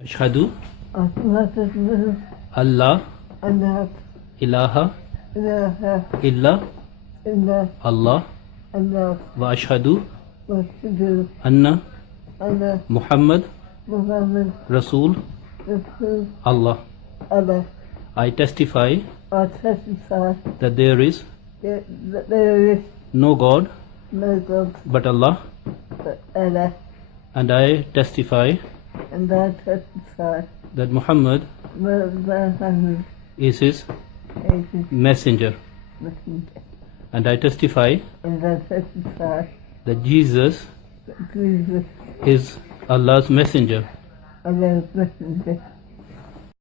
Ashhadu أشهد Allah أن لا ilaha إله illa إلا Allah الله wa ashhadu وأشهد anna أن Muhammad محمد Rasul رسول Allah. الله. I testify I testify that there is that there is no God no God but Allah, but Allah, and I testify and I testify that Muhammad that Muhammad is his is his messenger, messenger, and I testify and I testify that Jesus that Jesus is Allah's messenger. Allah's messenger.